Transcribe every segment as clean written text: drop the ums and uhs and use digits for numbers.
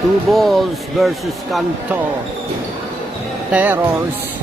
Two Balls versus Kanto Terrors.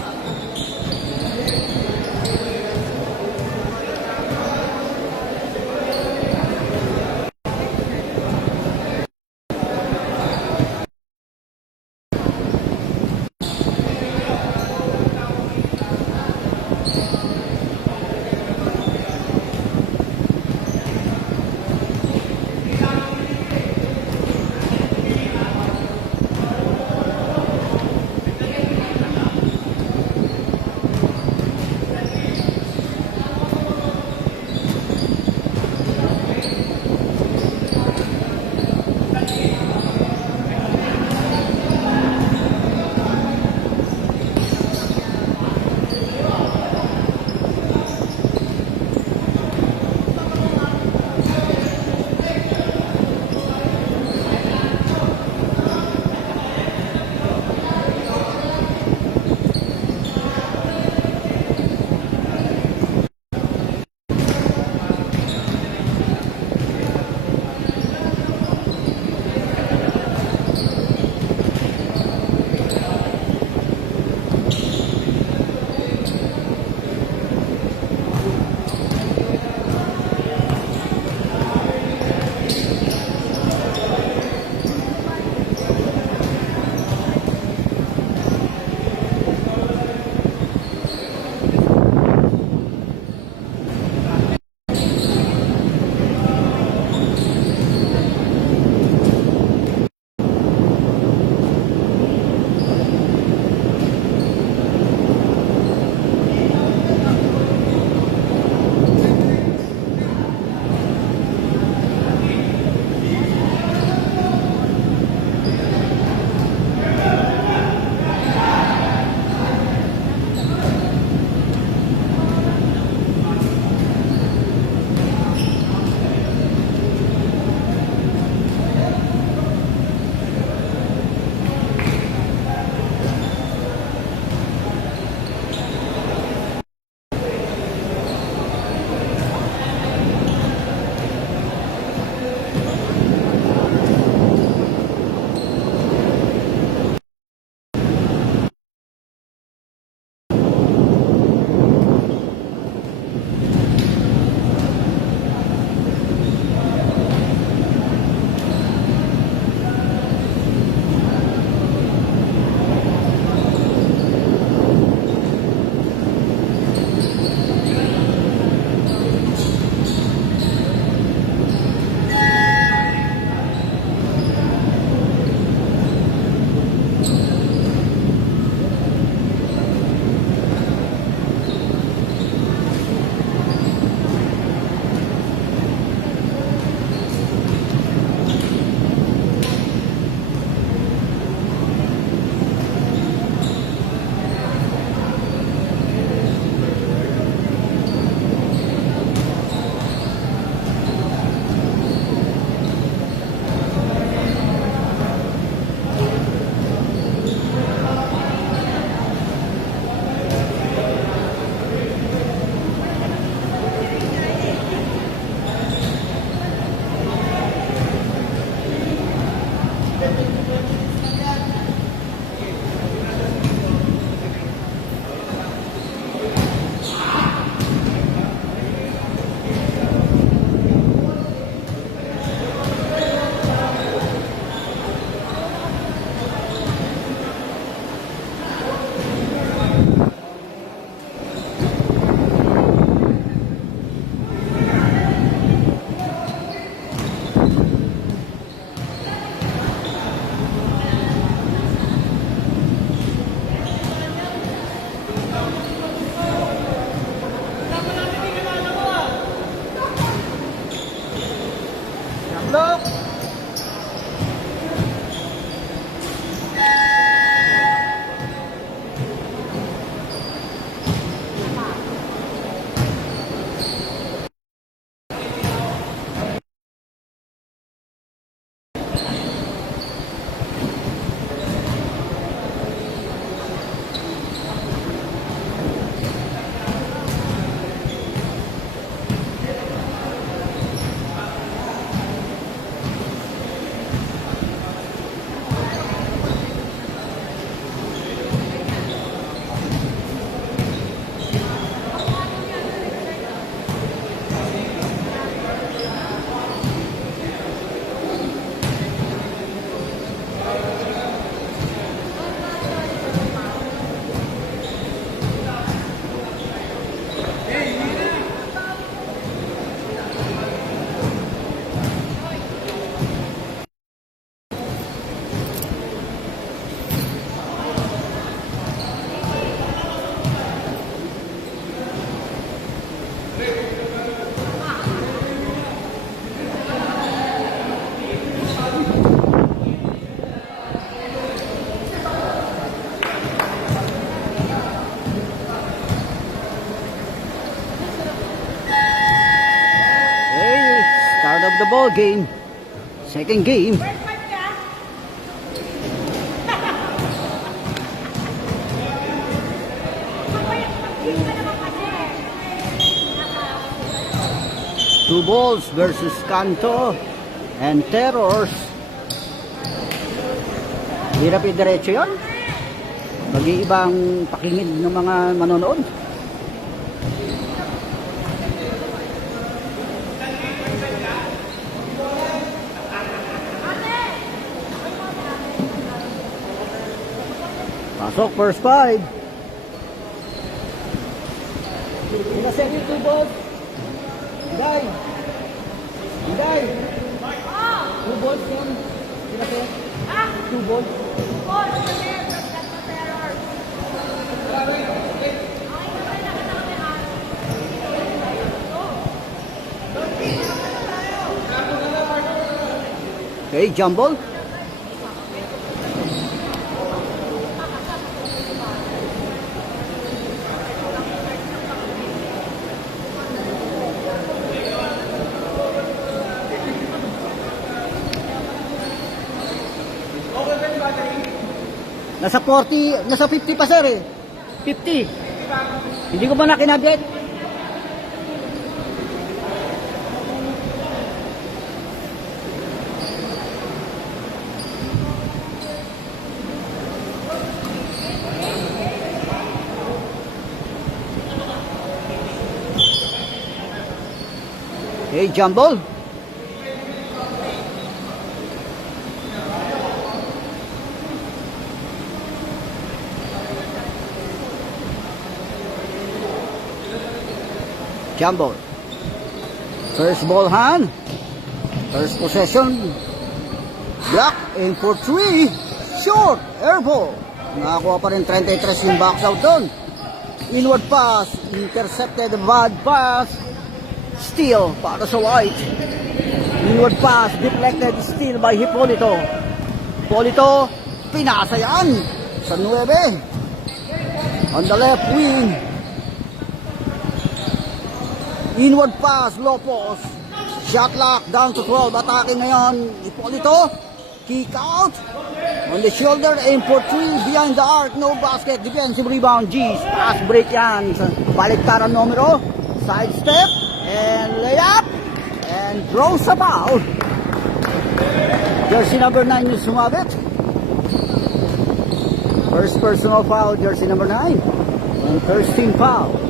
game. Second game. Two balls versus Canto and Terrors. Hirap i-diretso yun. Mag-iibang pakingid ng mga manonood. Pasok, first five. Pinaset yung two balls. Hinday. Hinday. Two balls yun. Pinaset. Two balls. Okay, jump ball. Nasa 40, nasa 50 pa sir eh. 50. Hindi ko ba na kinabit? Okay, jump ball. Jump ball. First ball hand. First possession. Block in for 3. Short. Air ball. Nakakuha pa rin 33 yung box out doon. Inward pass. Intercepted. Bad pass. Steal para sa White. Inward pass. Deflected. Steal by Hipolito. Hipolito. Pinasa yan sa 9. On the left wing. Inward pass, Lopos. Shot lock, down to 12. Atake ngayon, Hipolito. Kick out. On the shoulder, aim for 3. Behind the arc, no basket. Defensive rebound, G's. Pass break yan. Baliktaran numero. Side step. And layup. And throws a foul. Jersey number 9 yung sumabit. First personal foul, jersey number 9. And first team foul.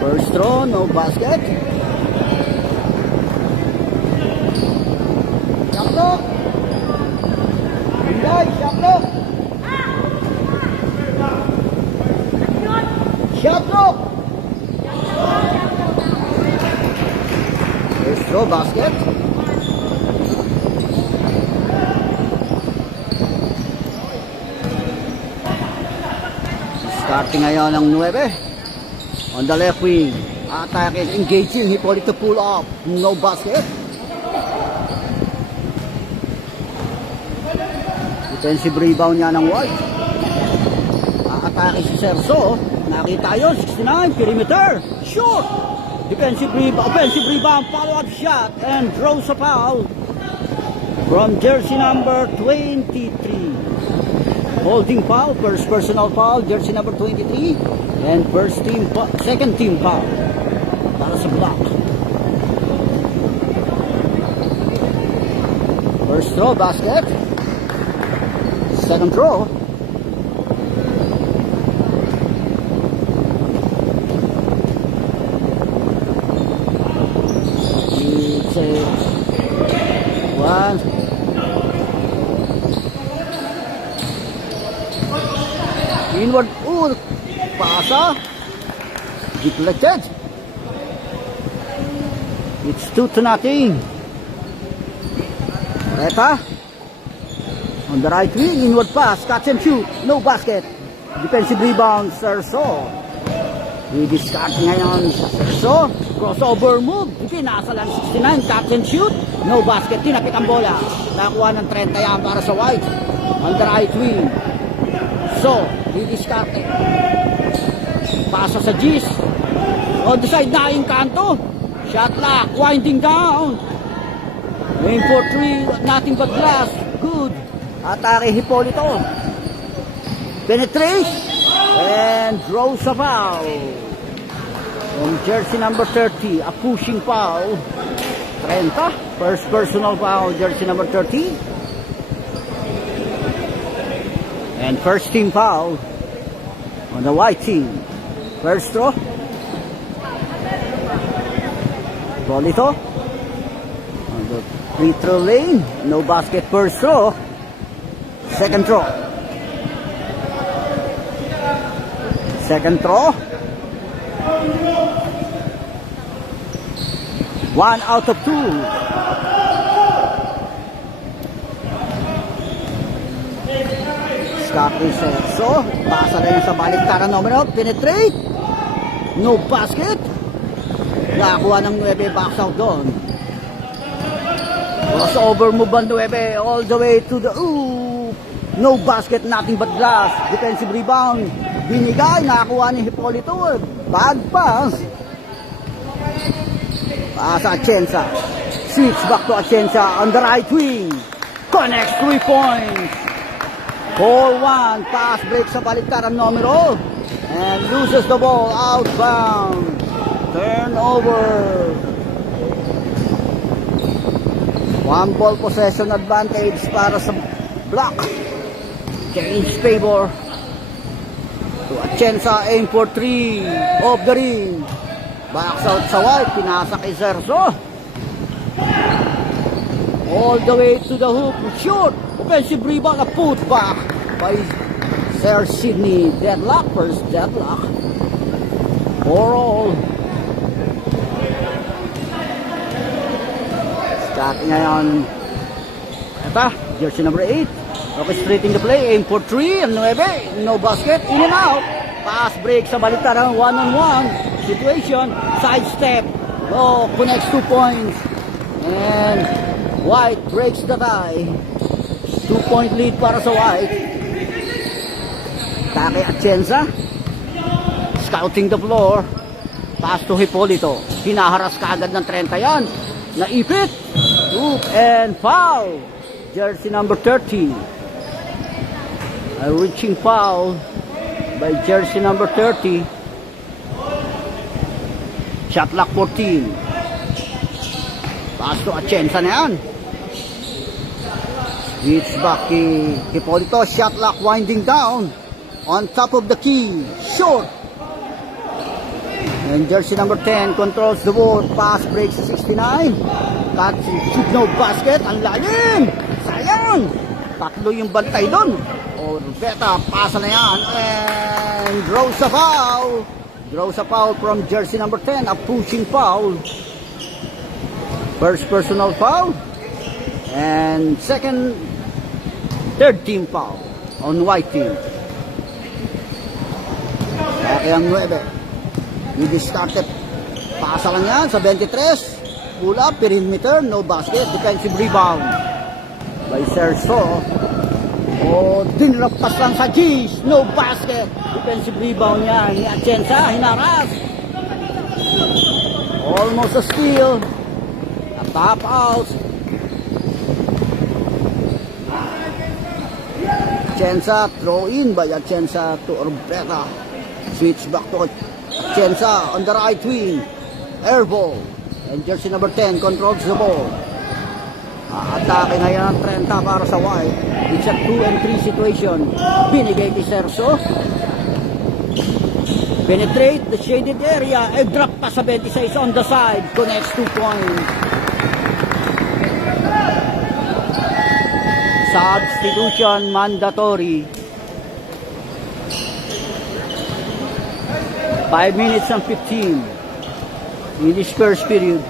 First throw, no basket. Shot clock. Hinday, shot clock. Shot clock. First throw, basket. Starting ngayon ang 9. On the left wing, attack is engaging. Hipolito pull up, no basket. Defensive rebound niya ng White. Aatake si Serso. Nakita yun, 69, perimeter. Shoot! Defensive rebound, offensive rebound, follow-up shot, and throws a foul from jersey number 23. Holding foul, first personal foul, jersey number 23. And first team, second team foul para sa block. First throw, basket. Second throw. It's one. Inward, pasa. Deflected. It's 2-0. Reta. On the right wing, inward pass, catch and shoot, no basket. Defensive rebound, Serso. I-discard ngayon sa Serso. Crossover move, pinasa lang 69, catch and shoot, no basket. Tinapit ang bola. Nakakuha ng 30 yan para sa White. On the right wing. So, i-discard. Pasa sa G's. On the side na Encanto. Shot lock, winding down. Aim for 3, nothing but glass. Good. Atake Hipolito. Penetrates. And draws a foul. From jersey number 30, a pushing foul. 30. First personal foul, jersey number 30. And first team foul on the white team. First throw. Hipolito. On the free throw lane. No basket first throw. Second throw. Second throw. 1 out of 2. Scott Reserso. Pasa na yun sa baliktaran numero. Penetrate. No basket. Nakakuha ng 9. Box out doon. Crossover move on 9. All the way to the... Ooh. No basket. Nothing but glass. Defensive rebound. Binigay. Nakakuha ni Hipolito. Bad pass. Pasa Atienza. Switch back to Atienza on the right wing. Connects 3 points. 4-1. Pass break sa baliktaran numero. And loses the ball outbound. Turnover. 1 ball possession advantage para sa Black. Change favor to Atienza. Aim for 3. Off the ring. Box out sa white. Pinasa kay Zerso. All the way to the hoop. Shoot. Offensive rebound. A put back by Sir Sidney. Deadlock. First deadlock. 4-all. Starting ngayon. Ito. Jersey number 8. Orchestrating the play. Aim for 3. Ang 9. No basket. In and out. Pass break sa baliktaran. 1-on-1 situation. Side step. Oh, connects 2 points. And White breaks the tie. 2-point lead para sa White. Take Atienza. Scouting the floor. Pass to Hipolito. Hinaharas kaagad ng 30 yan. Naipit. Hoop and foul. Jersey number 30. A reaching foul by jersey number 30. Shot clock 14. Pass to Atienza na yan. Switch back kay Hipolito. Shot clock winding down. On top of the key. Short. And jersey number 10 controls the ball. Pass breaks to 69. Cut, shoot, no basket. Ang lalim. Sayang. Tatlo yung bantay doon. Orbeta, pasa na yan. And draws a foul. Draws a foul from jersey number 10. A pushing foul. First personal foul. And third team foul on white team. Kaya ang 9. Hindi started. Pasa lang yan sa 23. Pull up, perimeter, no basket. Defensive rebound by Serso. Dinrapas lang sa G's. No basket. Defensive rebound yan ni Atienza. Hinaras. Almost a steal. A top out. Atienza, throw in by Atienza to Orbeta. Switch back to Atienza on the right wing. Air ball. And jersey number 10 controls the ball. Atake ngayon ang 30 para sa White. It's a 2-and-3 situation. Binigay ni Serso. Penetrate the shaded area. A drop pa sa 26 on the side. Connects 2 points. Substitution mandatory. 5 minutes and 15 in this first period.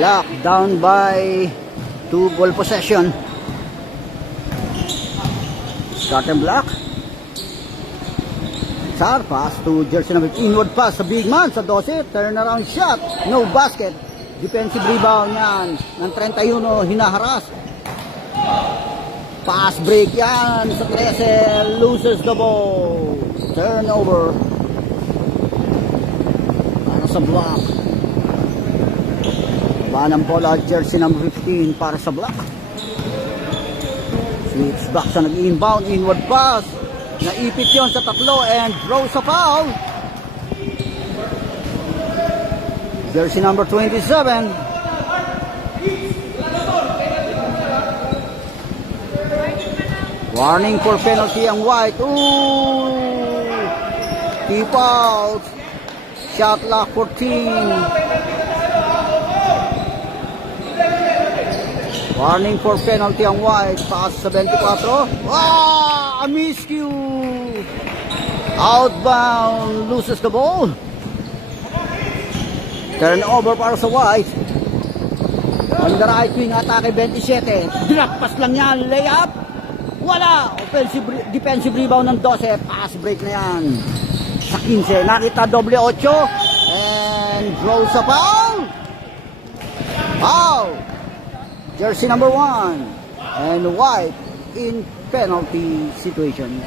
Black down by 2 ball possession. Start and Black. Cesar, pass to jersey number 15. Inward pass sa big man sa 12. Turnaround shot. No basket. Defensive rebound yan. Ng 31, hinaharas. Pass break yan sa 13. Loses the ball. Turnover. Para sa block. Banang bola, jersey number 15 para sa block. Switch back sa nag-inbound. Inward pass. Naipit yon sa tatlo and draws a foul. Jersey number 27. Warning for penalty ang White. Ooh! Keep out. Shot clock 14. Warning for penalty ang White. Pass sa 24. Ah! A miscue. Outbound. Loses the ball. Turnover para sa White. On the right wing, atake 27. Drop pass lang yan. Layup. Wala. Defensive rebound ng 12. Pass break na yan. Sa 15. Nakita doble 8. And draws a foul. Foul. Jersey number 1. And White in penalty situation.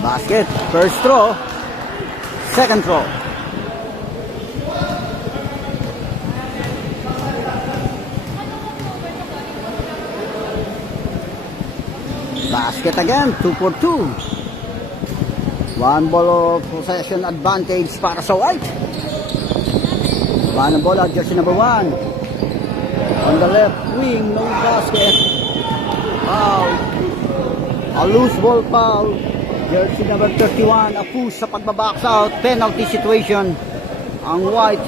Basket, first throw, second throw. Basket again, 2 for 2. One ball of possession advantage para sa White. One ball at jersey number 1. On the left wing, no basket. Foul. A loose ball foul. Jersey number 31, a push sa pagbabox out. Penalty situation ang White.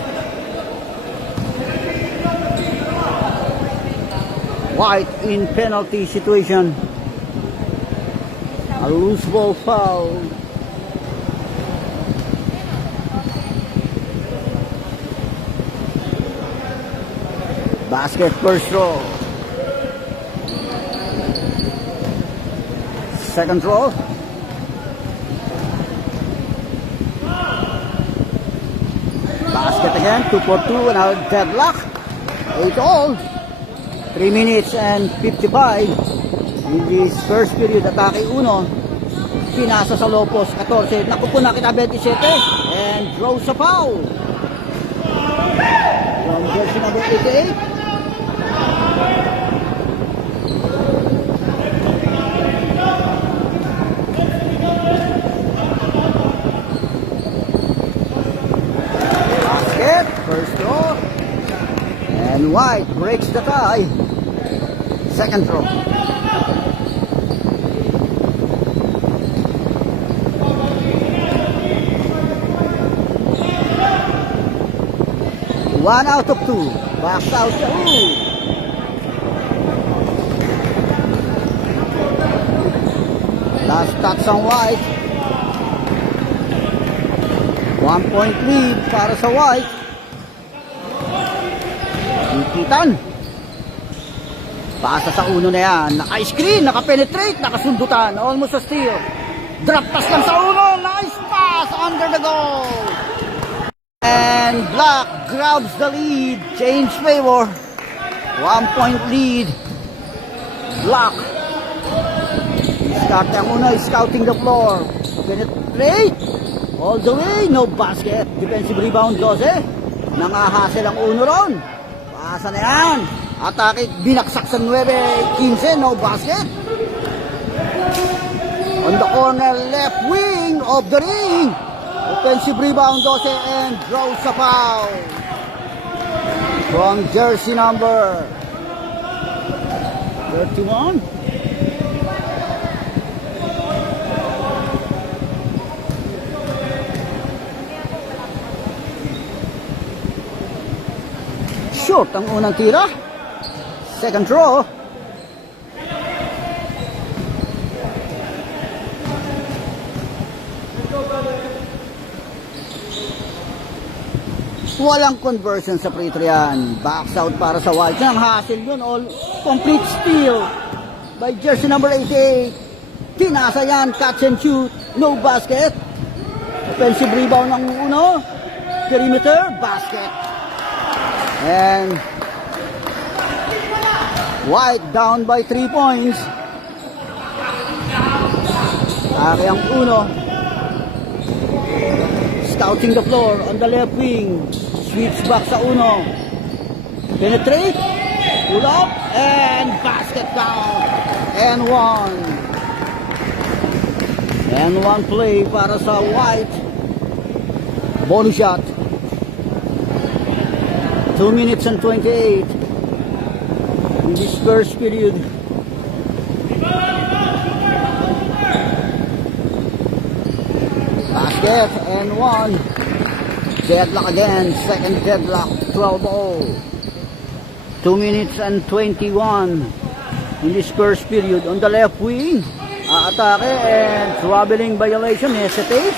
White in penalty situation. A loose ball foul. Basket first throw. Second throw. Basket again, 2 for 2, and a deadlock. 8 all. 3 minutes and 55. In this first period, atake 1. Pinasa sa Lopos, 14. Naku po, nakita 27. And draws a foul. From jersey number 88. Basket, first throw. And White breaks the tie. Second throw. One out of 2. Backs out. Ooh. Last touch on White. 1 point lead para sa White. Ikitan. Pasa sa uno na yan. Naka-screen, naka-penetrate, nakasundutan. Almost a steal. Drop pass lang sa uno. Nice pass under the goal. And Black grabs the lead. Change favor. 1 point lead. Black. Start ang una. Scouting the floor. Penetrate. All the way. No basket. Defensive rebound 12. Nangahasel ang uno ron. Pasa na yan. Atake. Binaksak sa 9-15. No basket. On the corner left wing of the ring. Offensive rebound 12 and draws a foul from jersey number 31. Short ang unang tira. Second throw. Walang conversion sa free throw yan. Backs out para sa White. Ang hassle yun. All complete steal by jersey number 88. Tinasa yan. Catch and shoot. No basket. Offensive rebound ng uno. Perimeter. Basket. And White down by 3 points. Ari ang uno. Scouting the floor on the left wing. Switch back sa uno. Penetrate. Pull up. And basket count. And one. And one play para sa White. Bonus shot. 2 minutes and 28 in this first period. Basket and one. Deadlock again. Second deadlock. 12-0. 2 minutes and 21 in this first period. On the left wing. Atake and traveling violation. Hesitate.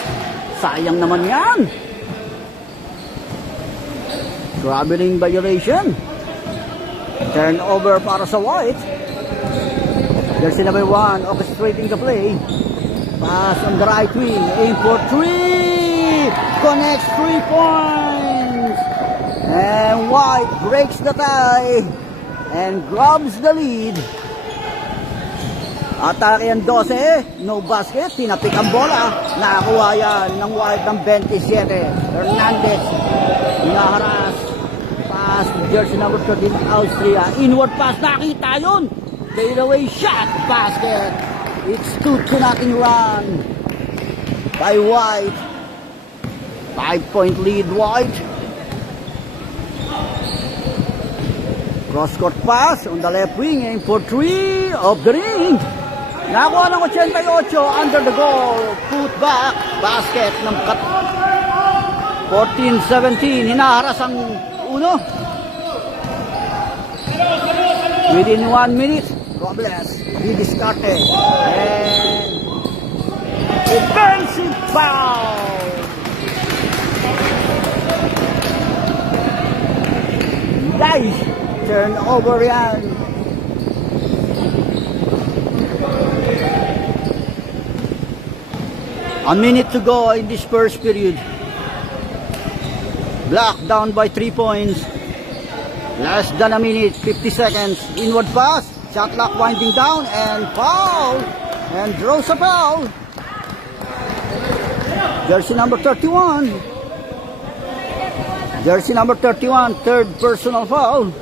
Sayang naman yan. Traveling violation. Turnover para sa White. Jersey number 1 orchestrating the play. Pass on the right wing. Aim for 3. Connects 3 points. And White breaks the tie and grabs the lead. Atake ang 12. No basket. Tinapik ang bola. Nakakuha yan ng White ng 27. Hernandez. Hinaharas. Pass to jersey number 13, Austria. Inward pass. Nakita yun. Fade away shot. Basket. It's 2-0 run by White. 5-point lead White. Cross-court pass on the left wing. Aim for 3 of the ring. Nakuha ng 88 under the goal. Put back. Basket ng 14-17. Hinaharas ang uno. Within 1 minute, Robles, he discarded. And offensive foul. Nice turnover yan. A minute to go in this first period. Black down by 3 points. Less than a minute, 50 seconds. Inward pass. Shot clock winding down and foul. And draws a foul. Jersey number 31. Jersey number 31, third personal foul.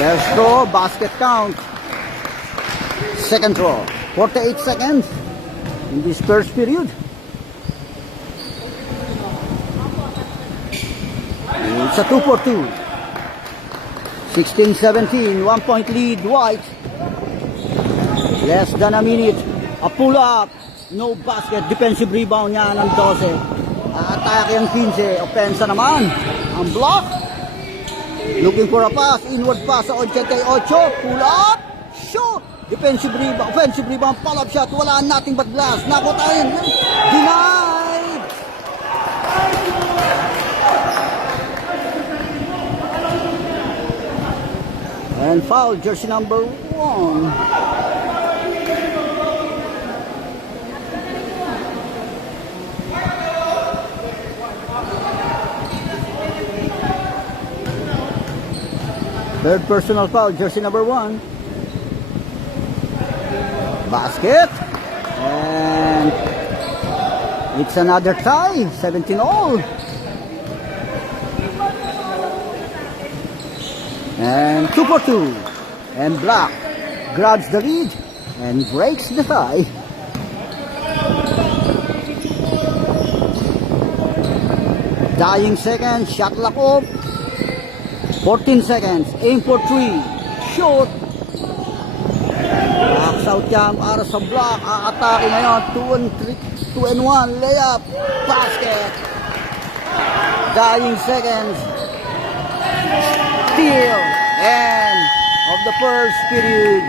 There's throw, basket count. Second throw, 48 seconds in this first period. It's a 2-for-2. 16-17, 1 point lead, White. Less than a minute. A pull up, no basket, defensive rebound yan ng 12. Atake ang 15, opensa naman. Ang block. Looking for a pass, inward pass sa 88, pull up, shoot. Defensive rebound, offensive rebound, pull-up shot, wala nothing but glass. Nakotayin, denied. And foul, jersey number 1. Third personal foul, jersey number 1. Basket. And it's another tie, 17-all. And 2-for-2. And Black grabs the lead and breaks the tie. Dying seconds, shot clock off. 14 seconds, aim for 3, shoot. Backs out yan para sa Black. Aatake ngayon, 2 and 1, layup, basket. Dying seconds. Steal. End of the first period.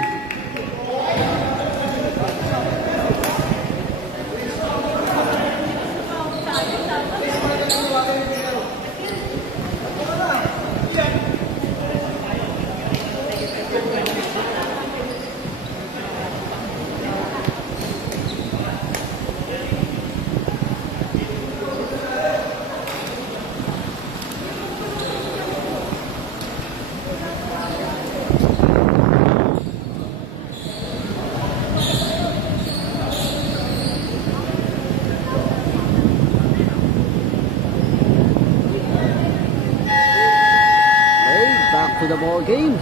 game.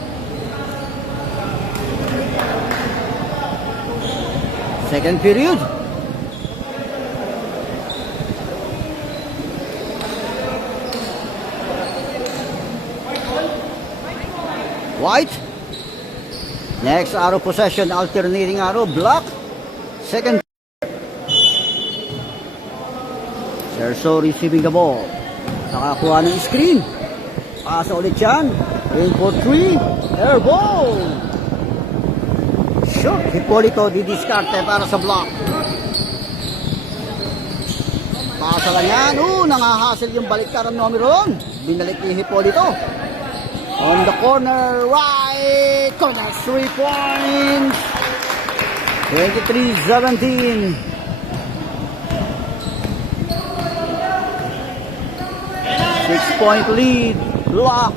Second period. White. Next arrow possession, alternating arrow, block. Second. Serso receiving the ball. Nakakuha ng screen. Pasa ulit yan. Aim for 3. Air ball. Shot. Hipolito didiskarte para sa block. Pasa lang yan. Nangahasil yung baliktaran numero 1. Binalik ni Hipolito. On the corner, right. Connects 3 points. 23-17. 6-point lead. Block.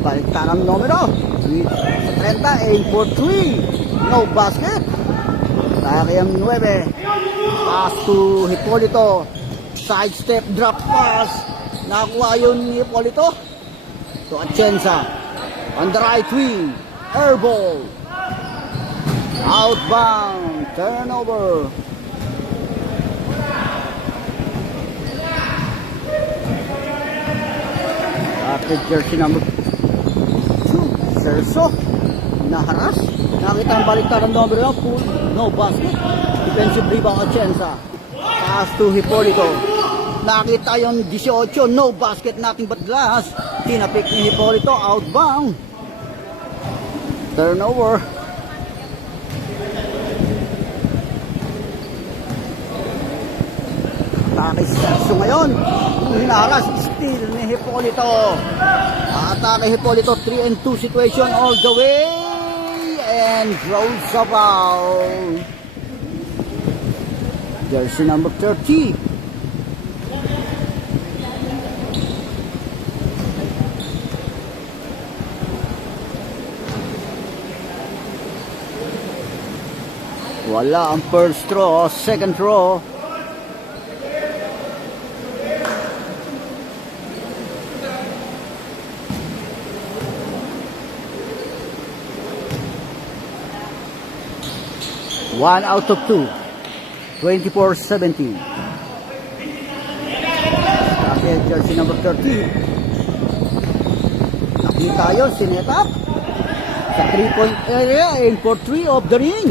Baliktaran numero. Sa 30, aim for 3. No basket. Atake ang 9. Pass to Hipolito. Sidestep drop pass. Nakuha yun ni Hipolito. To Atienza. On the right wing. Air ball. Outbound. Turnover. At jersey number 2. Serso. Naharas. Nakita ang baliktaran number 1. No basket. Defensive rebound Atienza. Pass to Hipolito. Nakita yung 18, no basket, nothing but glass. Tinapik ni Hipolito, outbound. Turnover. Atake Serso ngayon. Hinaharas, steal ni Hipolito. Atake Hipolito, 3-2 situation all the way. And draws a foul. Jersey number 30. Wala ang first throw, second throw. One out of 2. 24-17. Tapos jersey number 30. Nakita yun, sinetap. Sa 3-point area, aim for 3 of the ring.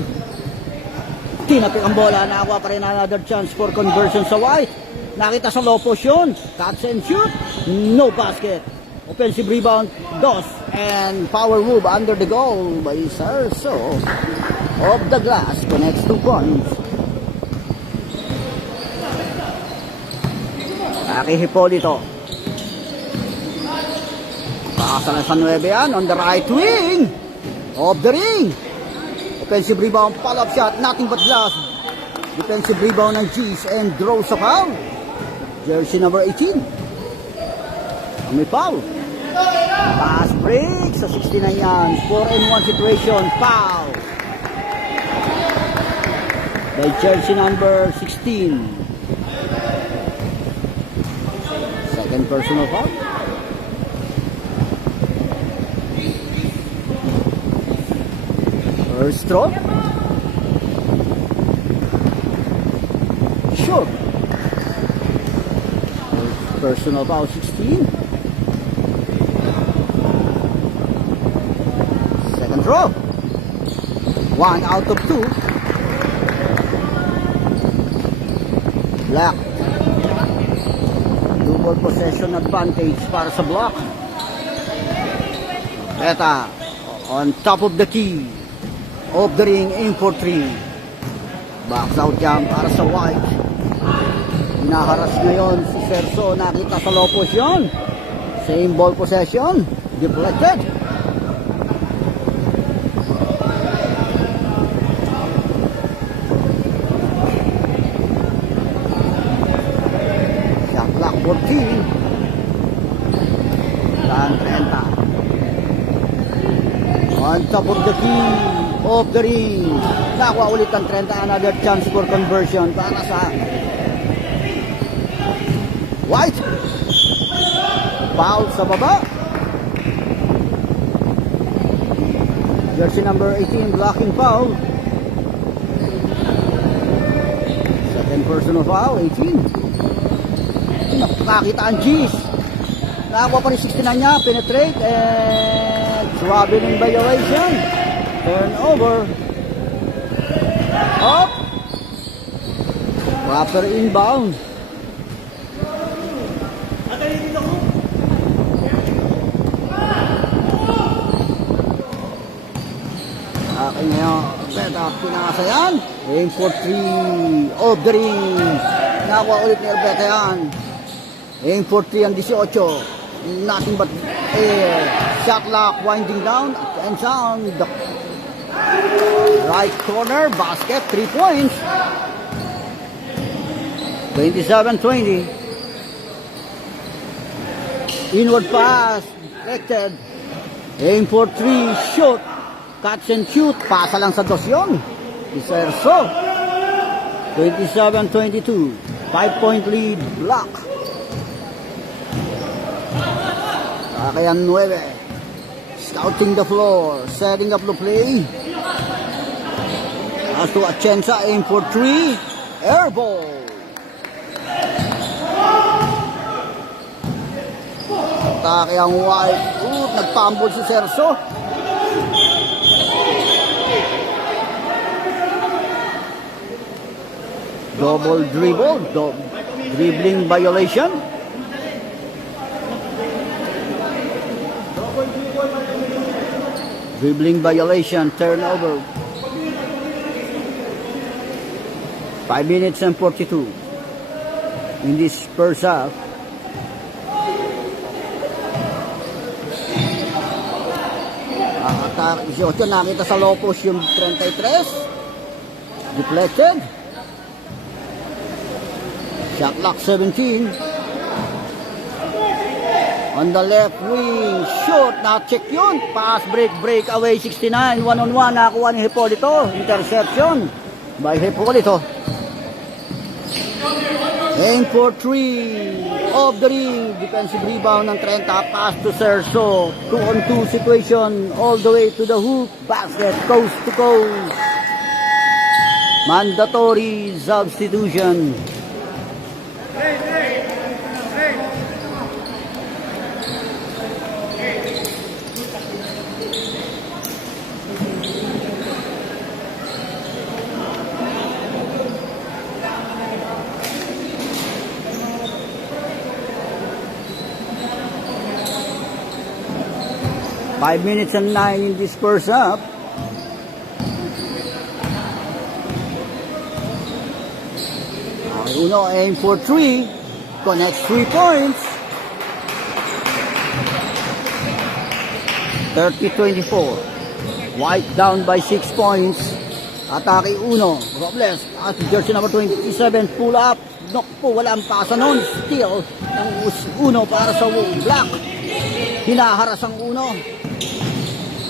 Tinapik ang bola, nakakuha pa rin another chance for conversion sa White. Nakita sa low position, catch and shoot, no basket. Offensive rebound, Dos, and power move under the goal by Serso. Off the glass, connects 2 points. Aki Hipolito. Pakasala sa 9 yan, on the right wing. Off the ring. Offensive rebound, follow-up shot, nothing but glass. Defensive rebound ng G's and draws a foul. Jersey number 18. May foul. Pass break sa 69 yan. 4-1 situation, foul. By jersey number 16. Second personal foul. First throw. Sure. Personal foul 16. Second throw. 1 out of 2. Black. Double possession advantage para sa block. Eta on top of the key. Off the ring, aim for 3. Box out jump para sa White. Hinaharas ngayon si Serso. Nakita sa low position. Same ball possession. Deflected. Shot clock 14. Dan 30. On top of the key. Off the ring. Nakuha ulit ang 30. Another chance for conversion para sa White. Foul sa baba. Jersey number 18, blocking foul. Second personal foul, 18. Nakakita ang G's. Nakakuha pa rin 69 niya, penetrate, and traveling violation. Turnover. Up. Proper inbound. Akin na yung setup, pinasa yan. Aim for 3 of the ring. Nakakuha ulit ni Orbeta yan. Aim for 3 ang 18. Nothing but air. Shot clock winding down and sound. The right corner basket, 3 points. 27-20. Inward pass, deflected. Aim for 3, shoot. Catch and shoot, pasa lang sa dos yun. Iserso. 27-22. 5-point lead, block. Kakayan 9. Scouting the floor, setting up the play. As to Atienza, aim for 3. Air ball. Atake ang White. Nagpambol si Serso. Double dribble, dribbling violation. Dribbling violation, turnover. 5 minutes and 42 in this first half. Attack 18, nakita sa low post yung 33. Deflected. Shot clock 17. On the left wing, shoot, na-check yun. Pass, break away, 69. One-on-one, nakakuha ni Hipolito. Interception by Hipolito. Aim for 3. Off the ring. Defensive rebound ng 30. Pass to Serso. 2-on-2 situation. All the way to the hoop. Basket, coast to coast. Mandatory substitution. Five minutes and 9 in this first half. Uno aim for 3. Connects 3 points. 30-24. White down by 6 points. Atake Uno. Robles. At jersey number 27. Pull up. Knock po. Wala ang pasa nun. Steal. Ang Uno para sa block. Hinaharas ang Uno.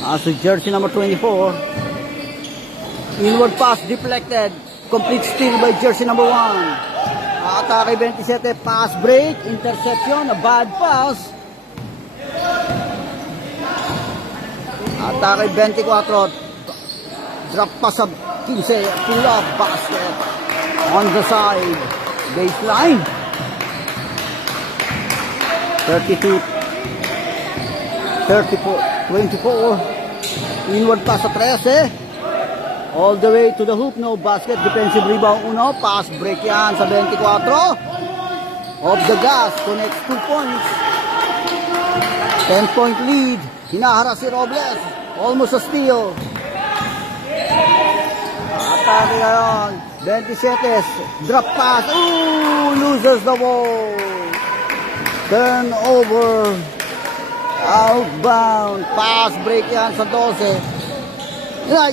As jersey number 24. Inward pass deflected. Complete steal by jersey number 1. Atake 27. Pass break. Interception. A bad pass. Atake 24. Drop pass sa 15. Pull up basket. On the side. Baseline. 32. 24. Inward pass sa 13. All the way to the hoop. No basket. Defensive rebound Uno. Pass break yan sa 24. Off the gas. Connects 2 points. 10-point lead. Hinaharas si Robles. Almost a steal. Atake ngayon. 27. Drop pass. Loses the ball. Turnover. Outbound. Pass break yan sa 12.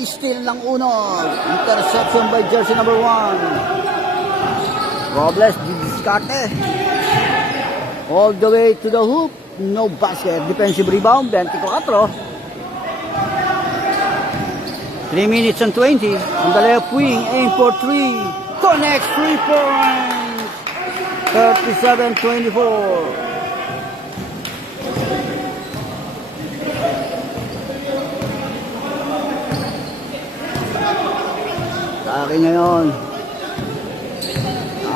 Steal ng Uno. Interception by jersey number 1. Robles diskarte. All the way to the hoop. No basket. Defensive rebound. 24. 3 minutes and 20. On the left wing. Aim for 3. Connects 3 points. 37-24. Atake ngayon.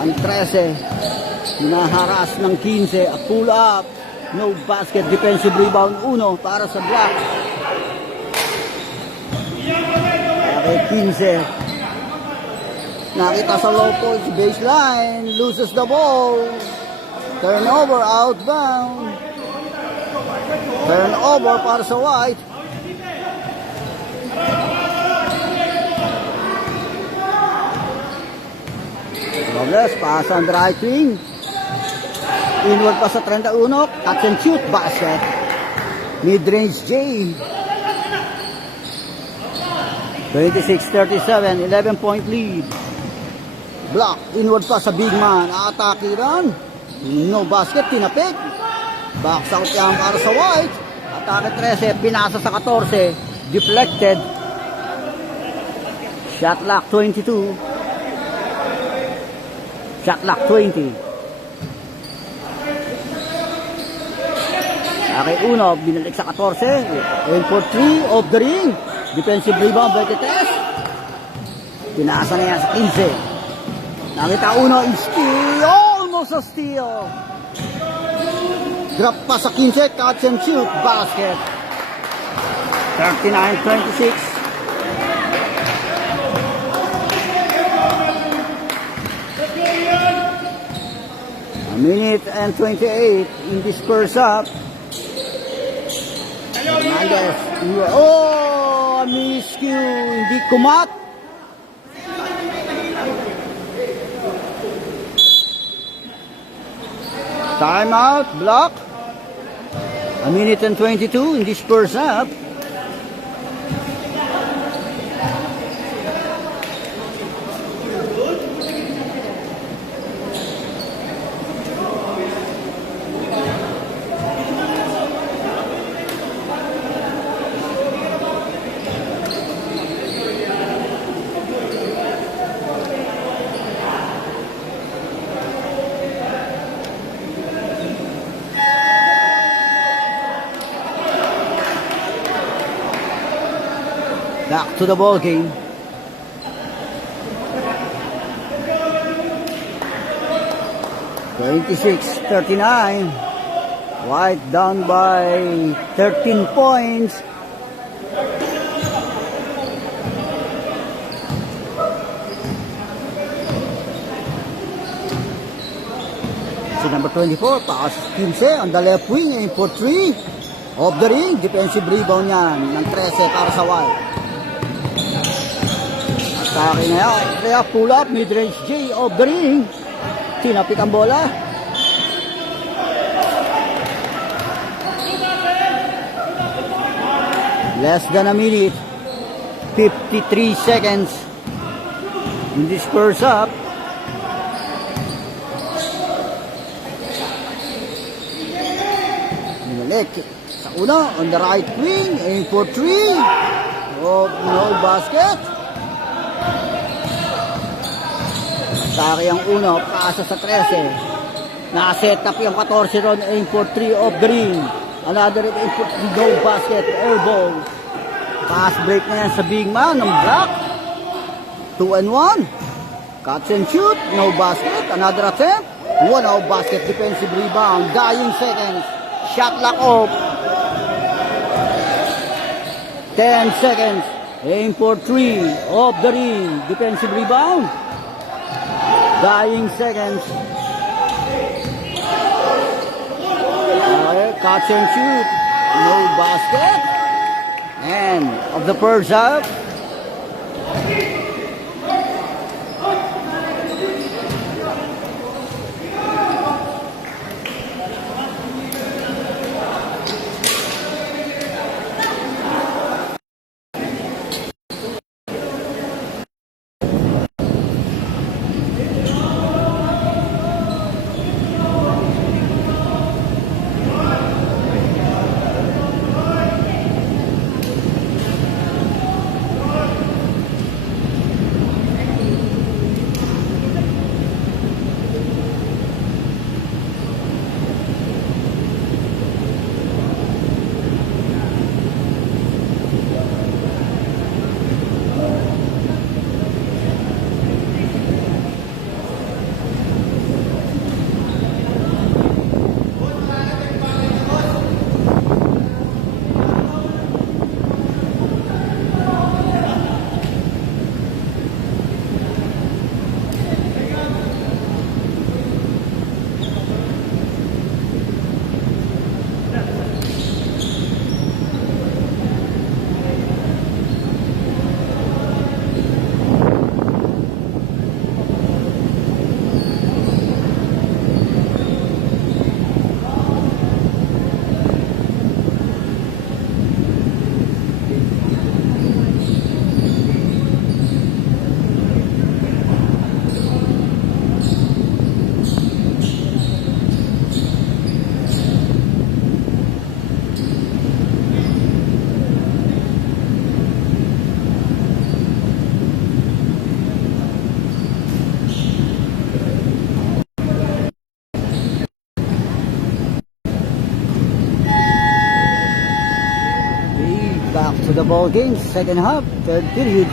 Ang 13. Hinaharas ng 15. A pull up. No basket. Defensive rebound. 1 para sa Black. Atake 15. Nakita sa low post baseline. Loses the ball. Turnover outbound. Turnover para sa White. Robles, pass on the right wing. Inward pa sa 31. Catch and shoot, basket. Mid-range J. 26-37, 11-point lead. Block, inward pa sa big man. Atake run. No basket, tinapik. Box out yan para sa White. Atake 13, pinasa sa 14. Deflected. Shot clock 22. Shot clock 20. Atake 1, binalik sa 14. Aim for 3, off the ring. Defensive rebound, 23. Pinasa na yan sa 15. Nakita 1, steal. Almost a steal. Drop pa sa 15, catch and shoot, basket. 39-26. A minute and 28 in this first up. Hernandez. Oh, miscue. Hindi kumat. Timeout, block. A minute and 22 in this first up. Back to the ball game. (26-39). White down by 13 points. Si number 24, pass 15 on the left wing, aim for 3. Off the ring, defensive rebound yan ng 13 para sa White. Atake na yan. Kaya pull up, mid-range J, off the ring. Tinapik ang bola. Less than a minute. 53 seconds in this first up. Minalik sa una, on the right wing, aim for 3. Oh, no basket. Atake ang uno, pasa sa 13. Nakaset up yung 14 ron, aim for 3 off the ring. Another aim for 3, no basket, airball. Pass break na yan sa big man ng Black. 2 and 1. Catch and shoot, no basket. Another attempt. 1 out basket, defensive rebound. Dying seconds. Shot lock off. 10 seconds. Aim for 3 off the ring. Defensive rebound. Dying seconds. Catch and shoot. No basket. End of the first half. the ball game, second half, third period.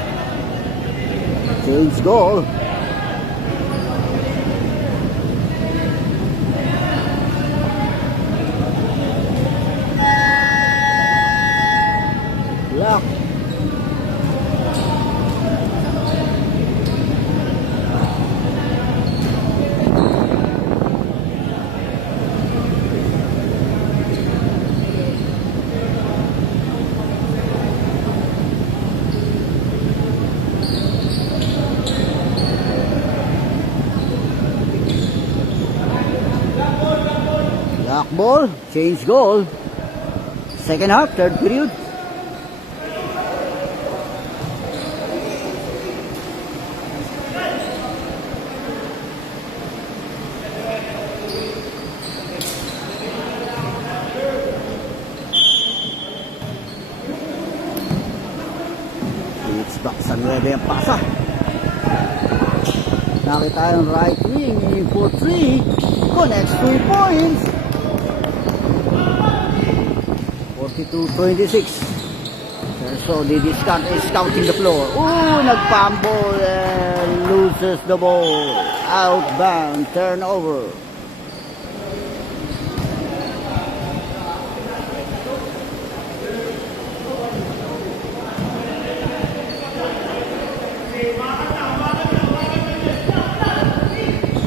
Change goal. Block. Black ball, change goal. Second half, third period. It's back sa 9 ang pasa. Nakita yung right wing, aim for 3. Connects 3 points. 42-26. So the discount is scouting the floor. Ooh, nagpumble and loses the ball. Outbound, turnover.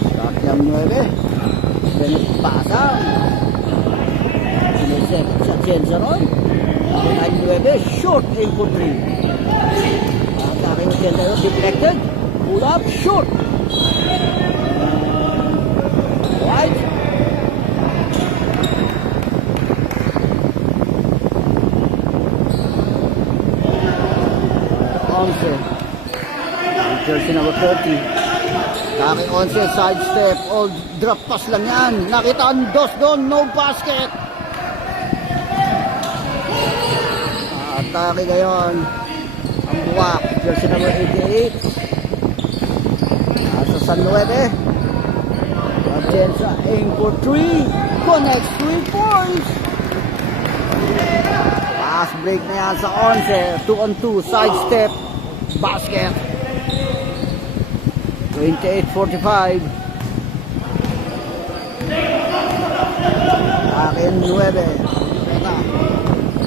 Start yung 9. Then pasa. Sinesek sa Chenza ron. Ang 9, short aim for 3. Atake ng Chenza ron, deflected. Pull up, short. Right. Once. Jersey number 30. Atake 11, side step. All drop pass lang yan. Nakita ang dos doon, no basket. Atake ngayon ang buwak, jersey number 88. Nasa San 9. Atienza, aim for 3. Connects 3 points. Pass break na yan sa 11. 2-on-2, side step, basket. 28-45. Akin 9.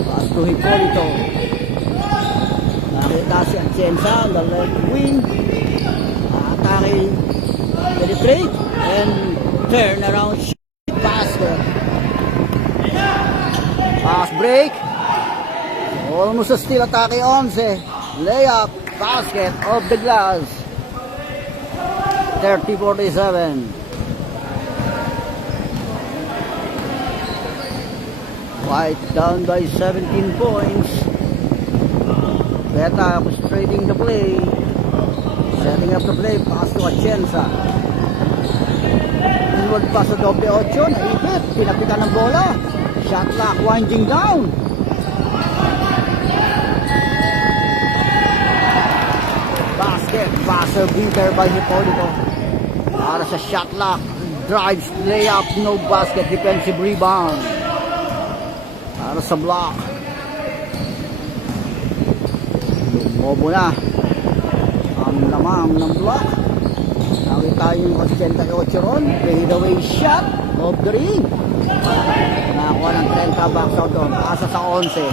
Pass to Hipolito. Nakita si Atienza on the left wing. Atake, penetrate and turn around basket. Pass break. Almost a steal atake 11. Layup, basket off the glass. 30-47. White down by 17 points. Beta orchestrating the play. Setting up the play. Pass to Atienza. Inward pass sa doble 8. Naipit. Pinapitan ng bola. Shot clock winding down. Basket. Passer beater by Hipolito. Para sa shot clock. Drives, layup, no basket. Defensive rebound. Para sa block. Lumobo na ang lamang ng block. Nakita yung 88 ron. Fade away shot of the ring. Nakakuha ng 30 box out doon. Asa sa 11.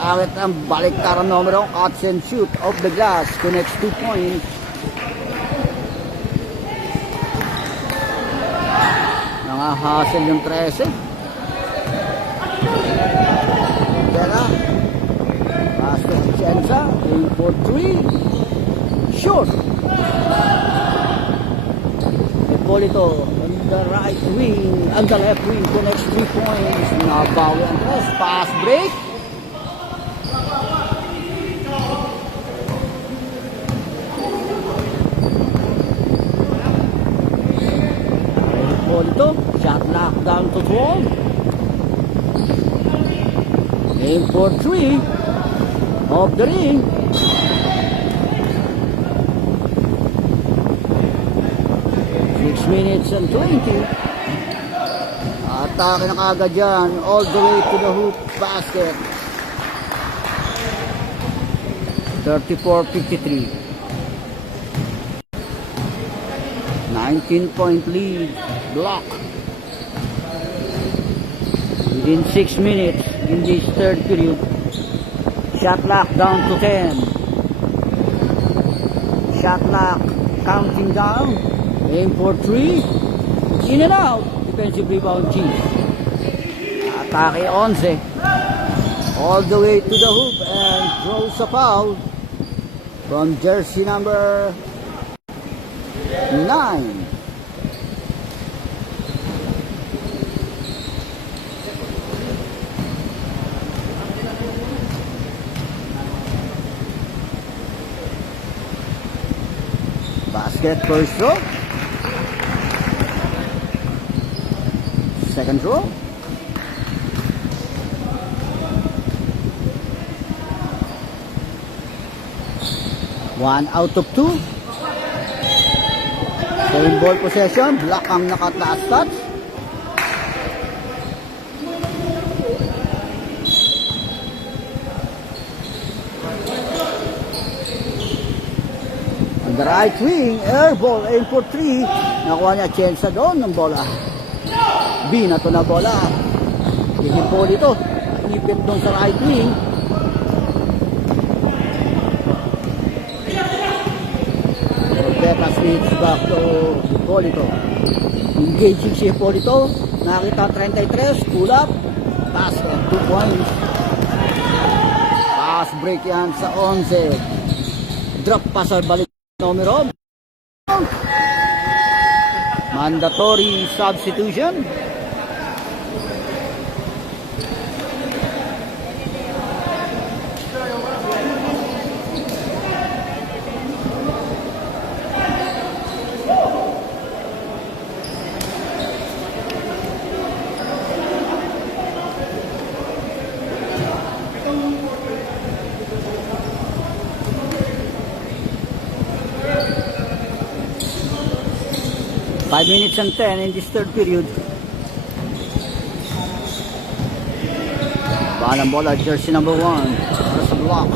Awit ang baliktaran numero. Cuts and shoot off the glass. Connects 2 points. Nangahassel yung 13. Pera. Pass to Atienza. Aim for 3. Short. Hipolito on the right wing. On the left wing. Connects 3 points. Nabawi ang press. Pass break. Hipolito. Shot knock down to 12. Aim for 3 of the ring. 6 minutes and 20. Atake na kagad yan. All the way to the hoop basket. 34-53. 19-point lead. Block. Within 6 minutes in this third period. Shot clock down to 10. Shot clock counting down. Aim for 3. In and out. Defensive rebound Chiefs. Atake 11. All the way to the hoop and throws a foul from jersey number 9. Basket first throw. Second throw. One out of 2. Same ball possession. Block ang nakataas touch. On the right wing, air ball, aim for 3. Nakuha niya chance doon ng bola. Binato na bola. Ihipol ito. Ipit doon sa right wing. Rebecca Smith back to Hipólito. Engaging si Hipólito. Nakita 33. Pull up. Basket. 2 points. Pass break yan sa 11. Drop pass sa balik numero. Mandatory substitution. Five minutes and 10 in this third period. Balang bola, jersey number 1. First block.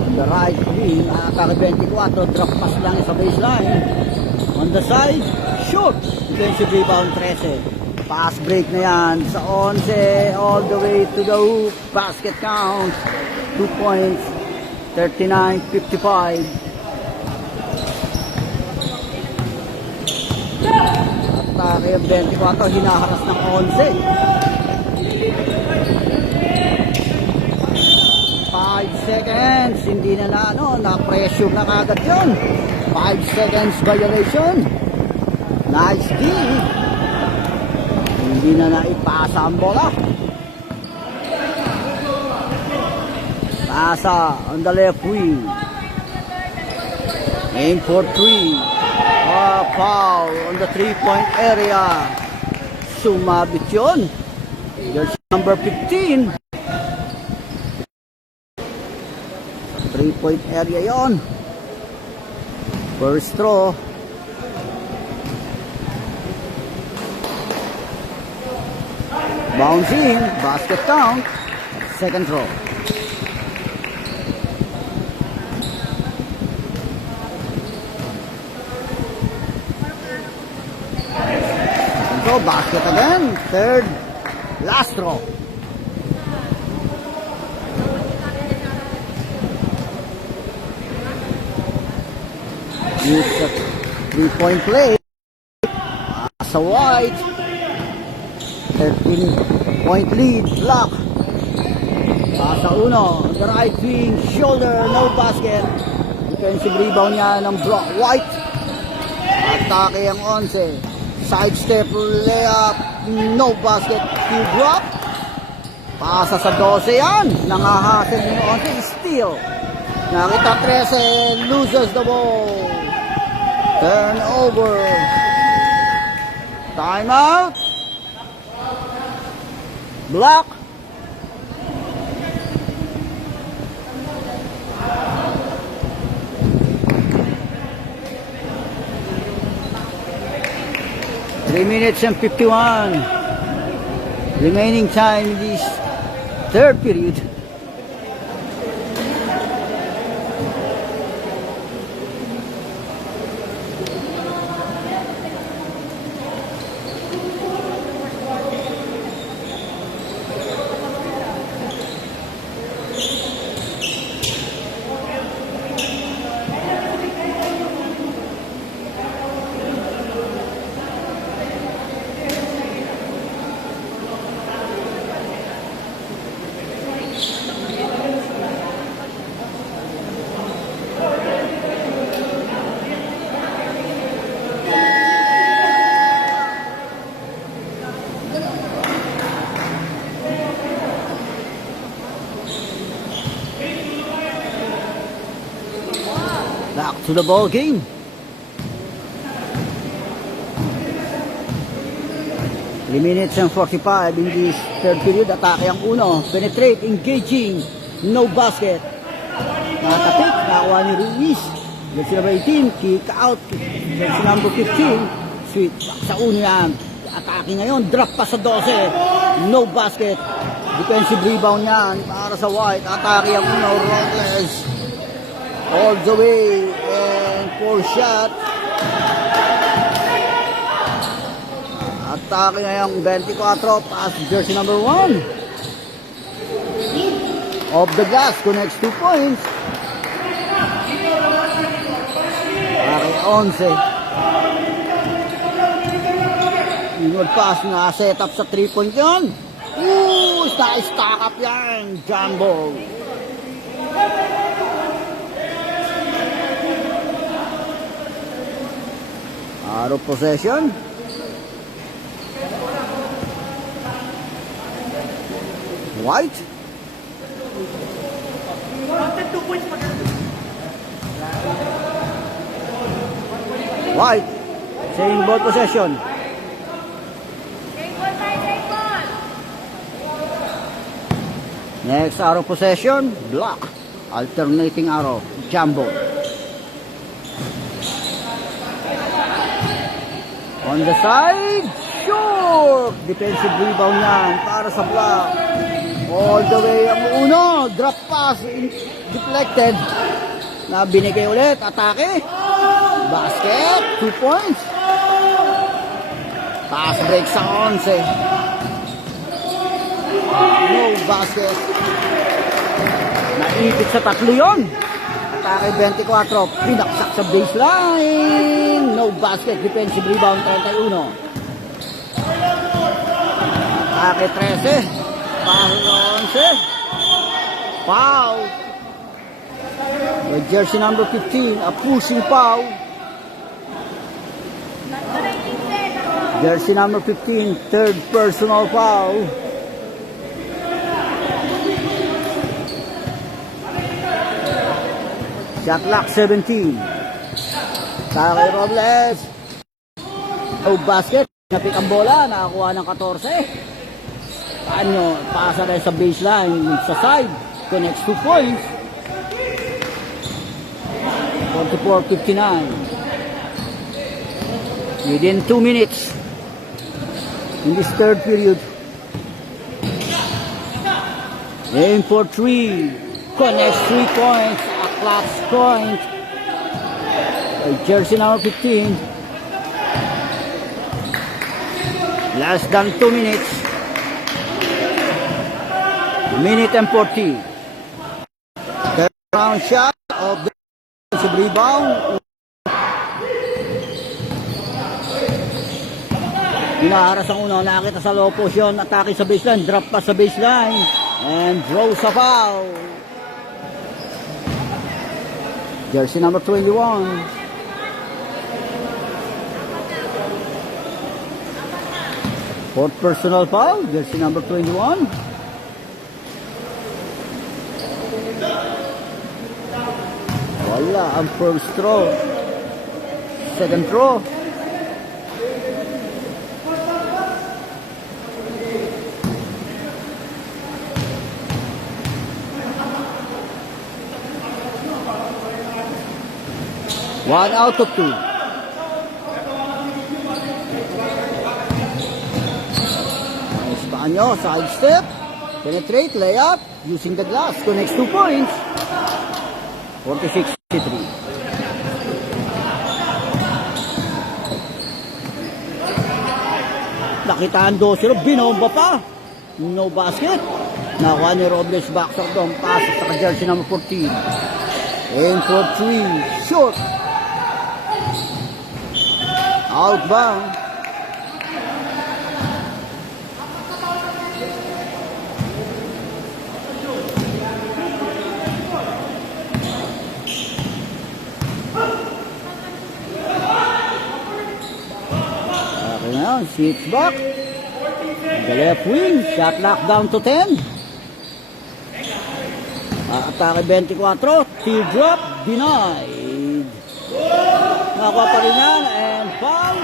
On the right wing, atake 24. Drop pass lang sa baseline. On the side, shoot. Defensive rebound 13. Pass break na yan sa 11. All the way to the hoop. Basket count. 2 points. 39-55. Atake 24, hinaharas ng 11. 5 seconds, hindi na na-pressure na kagad yun. 5 seconds violation. Nice D. Hindi na naipasa ang bola. Pasa on the left wing. Aim for 3. Foul on the 3-point area. Sumabit yun. Jersey number 15. 3-point area yon. First throw. Bouncing. Basket count. Second throw. Basket again. Third. Last throw. Use a 3-point play. As a White. 13-point lead. Block. Pasa uno. On the right wing. Shoulder. No basket. Defensive rebound niya ng block. White. Atake ang 11. Side step layup, no basket, two drop. Pasa sa 12 yan. Nangahasil yung 11, steal. Nakita 13, loses the ball. Turnover. Timeout. Block. Three minutes and 51 remaining time in this third period. Back to the ball game. Three minutes and 45 in this third period. Atake ang uno. Penetrate, engaging. No basket. Nakatapik. Nakakuha ni Ruiz. Jersey number 18. Kick out. Jersey number 15. Sweet. Sa uno yan. Atake ngayon. Drop pa sa 12. No basket. Defensive rebound yan. Para sa White. Atake ang uno. Robles. All the way. And 4 shot. Atake ngayong 24. Pass jersey number 1. Off the glass. Connects 2 points. Atake 11. Inward pass na set up sa 3-point yan. Ooh! Stack up yan. Jumbo. Out of possession. White. White. Saying ball possession. Next arrow possession. Block. Alternating arrow. Jumbo. On the side. Short. Defensive rebound yan. Para sa block. All the way ang uno. Drop pass. Deflected. Na binigay ulit. Atake. Basket. 2 points. Pass break sa 11. No basket. Naipit sa tatlo yun. Atake 24. Pinaksak sa baseline. No basket. Defensive rebound 31. Atake 13. Pass 11. Foul. With jersey number 15. A pushing foul. Jersey number 15. Third personal foul. Shot clock 17. Takay Robles. No basket. Napik ang bola. Nakakuha ng 14. Paano? Pasa rin sa baseline. Sa side. Connects 2 points. 44-59. Within 2 minutes. In this third period. Aim for 3. Connects 3 points. A clutch point. Jersey number 15. Less than 2 minutes. Minute and 40. Third round shot of the rebound. Inaharas ang uno. Nakita sa low position. Atake sa baseline. Drop pa sa baseline. And draws a foul. Jersey number 21. Fourth personal foul. Jersey number 21. Wala ang first throw. Second throw. One out of 2. Espanyo, side step. Penetrate, layup. Using the glass. Connects 2 points. 46-53. Nakitaan 2-0. Binomba pa. No basket. Nakuha ni Robles backside doon. Pass sa jersey number 14. And for 3. Short. Outbound. Okay na yun. Six back. The left wing. Shot lock down to 10. Atake 24. Teardrop. Denied. Nakakuha pa rin yan. And foul.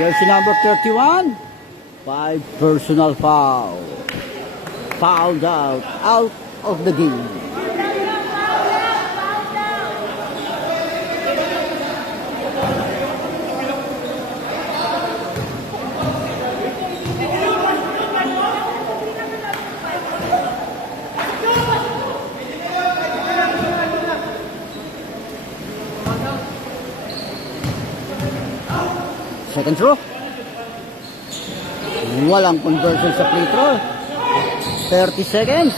Jersey number 31. 5 personal foul. Fouled out of the game. Second throw. Walang conversion sa free throw. 30 seconds.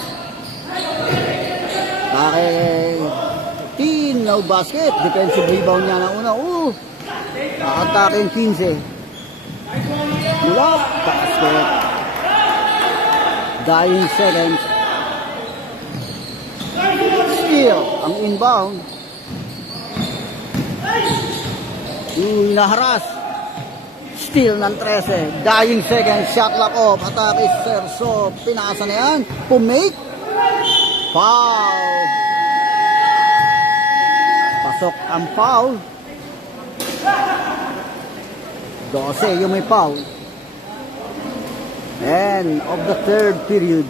Atake no basket. Defensive rebound niya na una. Atake 15. Lob basket. Dying seconds. Steal ang inbound. Naharas. Steal ng 13. Dying seconds. Shot lock off. Atake Serso. Pinasa na yan. Pumake. Foul. Pasok ang foul. 12 yung may foul. End of the third period.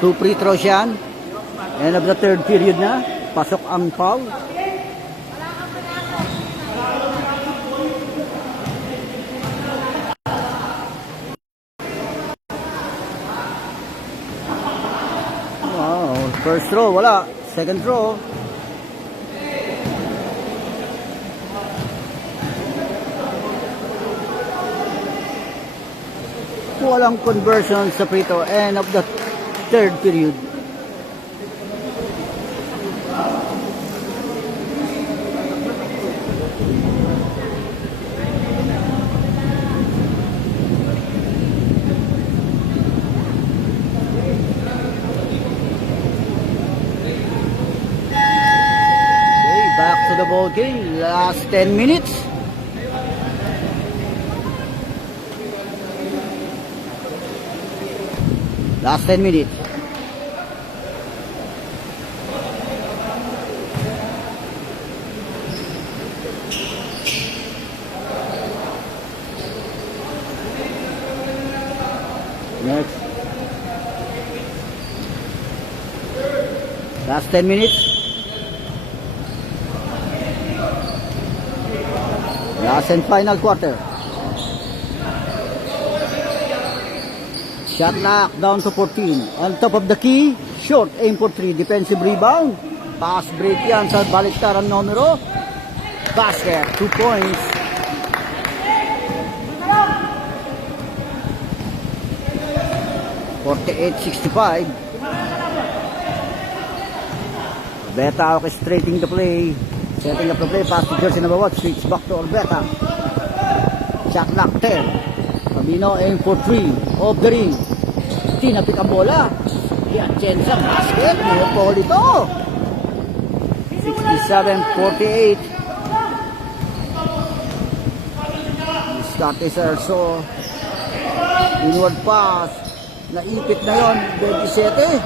Two free throws yan. End of the third period na. Pasok ang foul. Wow. First throw, wala. Second throw. Walang conversion sa free throw. End of the third period. Okay, back to the ball game. Last 10 minutes. Last 10 minutes. Next. Last 10 minutes. Last and final quarter. Shot lock down to 14. On top of the key. Short aim for 3. Defensive rebound. Pass break yan sa baliktaran numero. Basket. 2 points. (48-65). Beta orchestrating the play. Setting up the play. Pass to jersey number 1. Switch back to Orbeta. Shot lock 10. Camino aim for 3. Off the ring. Tinapit ang bola. Yan, chance ang basket. Nilipol ito. 67-48. Scotty Serso. Inward pass. Naipit na yon. 27.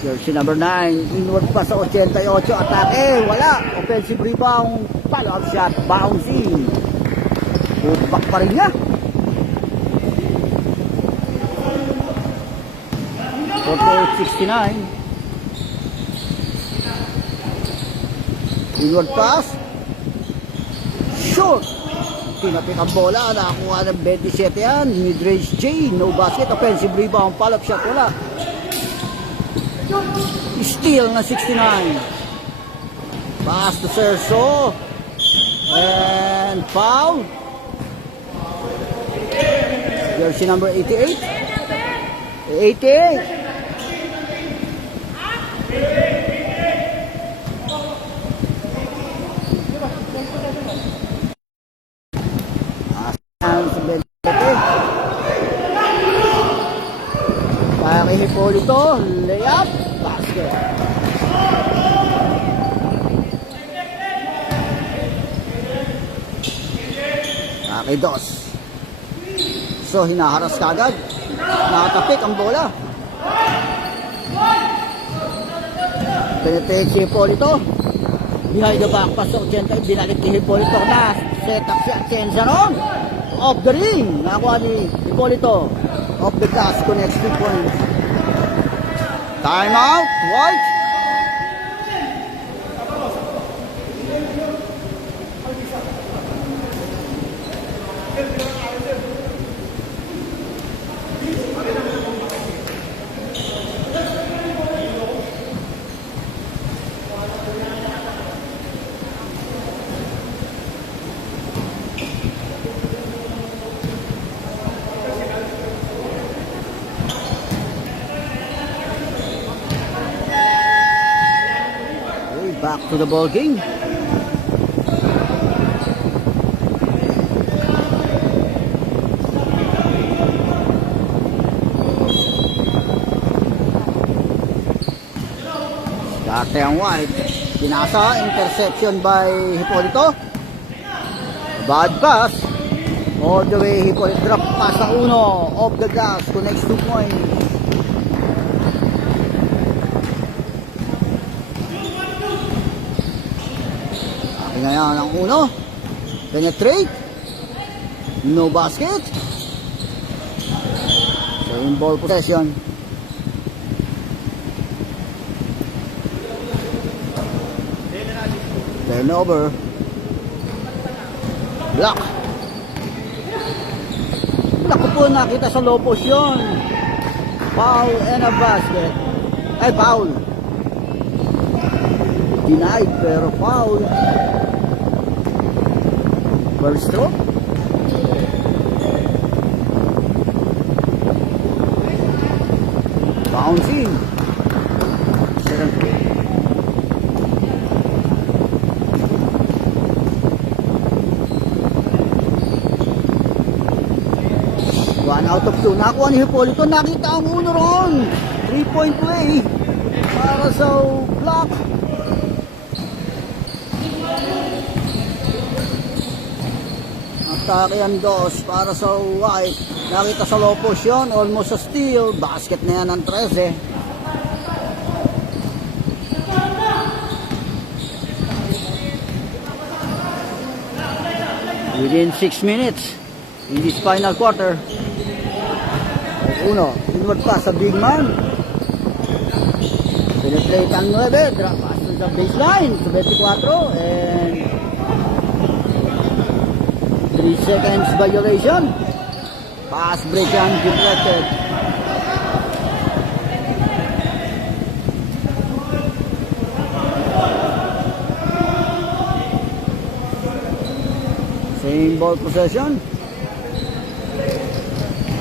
Jersey number 9. Inward pass sa 88. Atake. Wala. Offensive rebound. Follow-up shot. Bouncing. Pupak pa rin niya. 48-69. Inward pass. Short. Tinapit ang bola. Nakakuha ng 27 yan. Mid-range J. No basket. Offensive rebound. Follow-up shot. Wala. Steal na 69. Pass to Serso. And foul. Jersey number 88. 88. Hipolito, layup, basket. Okay, dos. So, hinaharas kagad. Nakatapik ang bola. Penetrate si Hipolito. Behind the back pass sa 80. Binalik ni Hipolito na. Set up si Atienza ron. Off the ring. Nakuha ni Hipolito. Off the glass. Connects 2 points. Time out. White. Back to the ball game. Dati ang White. Pinasa, interception by Hipolito. Bad pass. All the way, Hipolito drop pass sa uno. Off the glass, connects 2 points. Ngayon ang uno. Penetrate. No basket. So in ball possession. Turnover. Block. Block ko po nakita sa low post yun. Foul and a basket. Ay, foul. Denied pero foul. First stroke. Bouncing. Second stroke. One out of two. Nakuha ni Hipolito. Nakita ang uno ron. 3-point play. Para sa block. Atake ang dos para sa White. Nakita sa low post yun. Almost a steal. Basket na yan ang 13. Within 6 minutes in this final quarter. Uno. Inward pass sa big man. Penetrate ang 9. Drop pass sa baseline. Sa 24. And 3 seconds violation. Pass break yan, deflected. Same ball possession.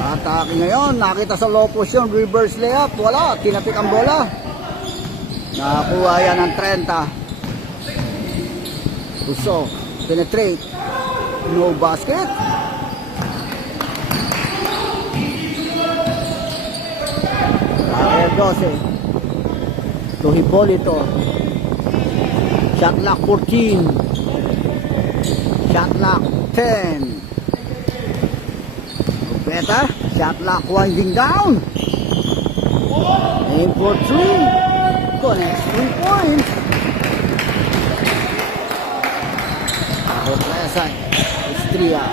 Atake ngayon. Nakita sa low post yun. Reverse layup. Wala. Tinapik ang bola. Nakakuha yan ng 30. Puso. Penetrate. No basket. Air 12. To Hipolito. Shot clock 14. Shot clock 10. Better. Shot clock winding down. Aim for 3. Connects 3 points. Sorpresa. Istria.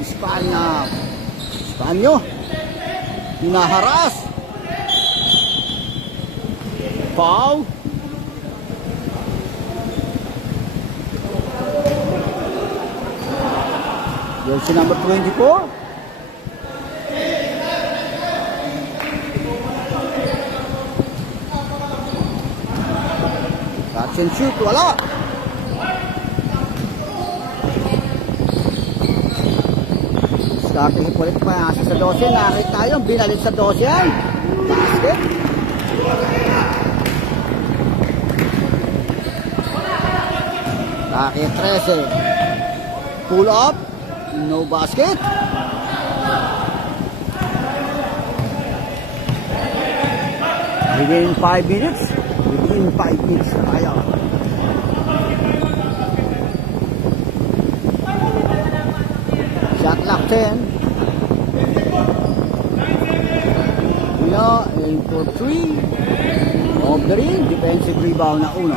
Espanya. Espanyo. Hinaharas. Foul. Jersey number 24. Catch and shoot. Wala. Starting ulit pa sa 12. Nakita tayo. Binalik sa 12 yan. Basket. Nakit 13. Pull up. No basket. Within 5 minutes. Within 5 minutes na tayo. Shot clock 10. Mila in for 3. Off the ring. Defensive rebound na uno.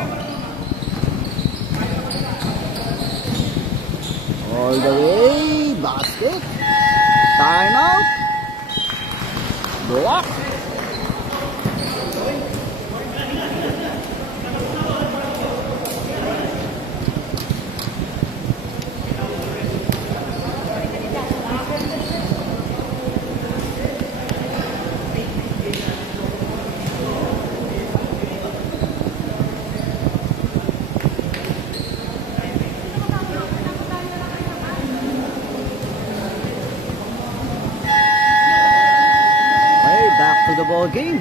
All the way. Basket. Timeout. Block. Back to the ball game.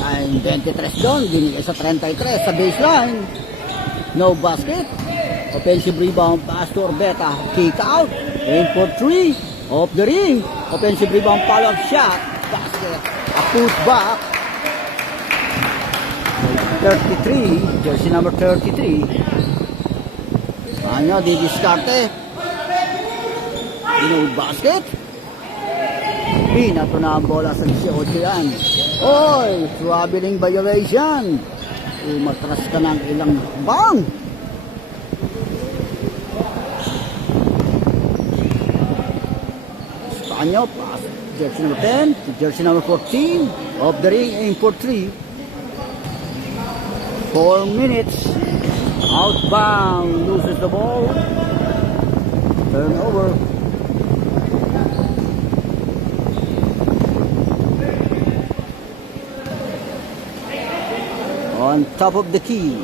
Ang 23 doon, binigay sa 33 sa baseline. No basket. Offensive rebound pass to Orbeta. Kick out. Aim for 3. Off the ring. Offensive rebound follow-up shot. Basket. A put back. 33. Jersey number 33. Ano, didiskarte. No basket. Pinato na ang bola sa 18 yan. Oy, traveling violation. Umatras ka ng ilang bang. Spanyo, pass. Jersey number 10 to jersey number 14. Off the ring, aim for 3. 4 minutes. Outbound, loses the ball. Turnover. On top of the key.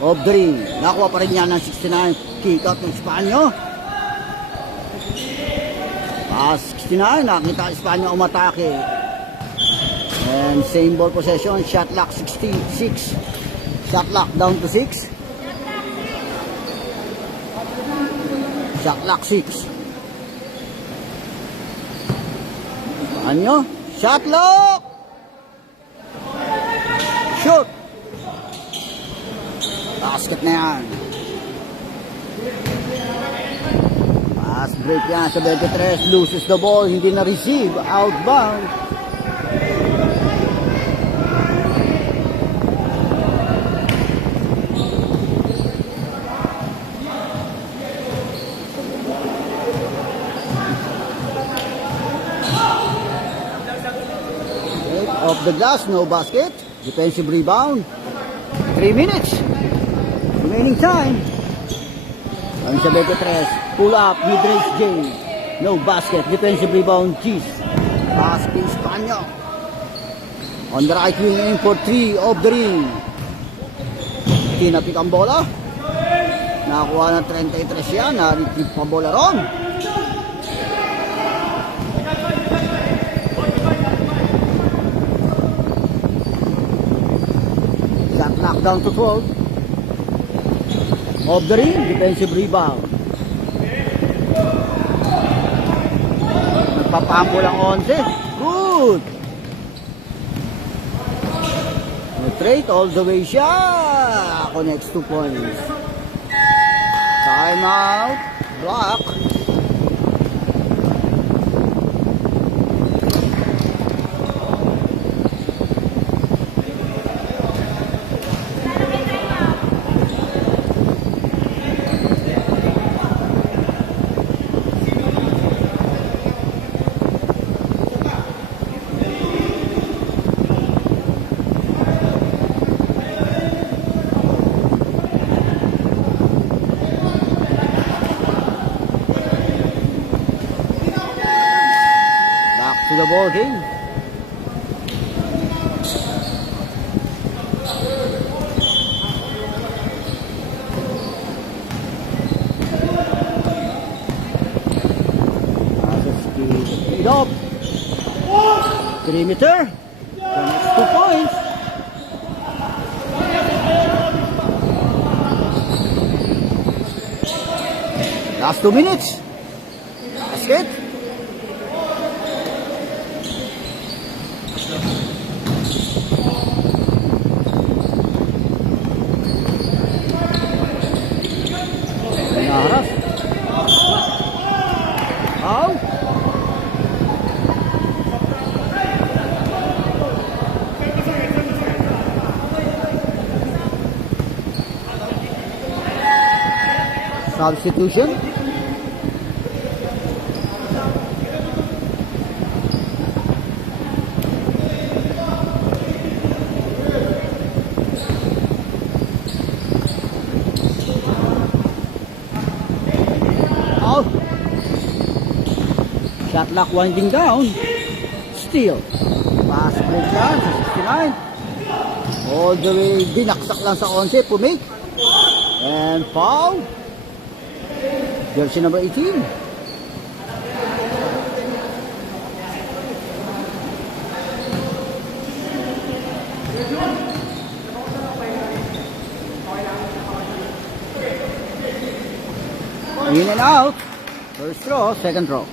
Of the ring. Nakuha pa rin yan ng 69. Kick out ng Spanyo. Pass 69. Nakita ang Spanyo umatake. And same ball possession. Shot clock 66. Shot clock down to 6. Shot clock 6. Spanyo. Shot clock. Shoot! Basket na yan. Pass break yan sa 23. Loses the ball. Hindi na receive. Outbound. Off the glass. No basket. Defensive rebound. 3 minutes. Remaining time. Ang sa 23. Pull up. Mid-range J. No basket. Defensive rebound. Gis. Pass to Spanyo. On the right wing. Aim for 3. Off the ring. Tinapik ang bola. Nakakuha ng 33 yan. Na-retrieve pa bola ron. Knockdown to 12. Off the ring, defensive rebound. Nagpapampo lang 11. Good. Straight all the way siya. Connects 2 points. Time out. Block. ball game. Speed up. 3 meter. The next 2 points. Last 2 minutes. Basket. Naharap. Out. Substitution. Out. Shot clock winding down. Steal. Pass break lang sa 69. All the way binaksak lang sa 11. Pumake. And foul. Jersey number 18. In and out. First throw, second throw.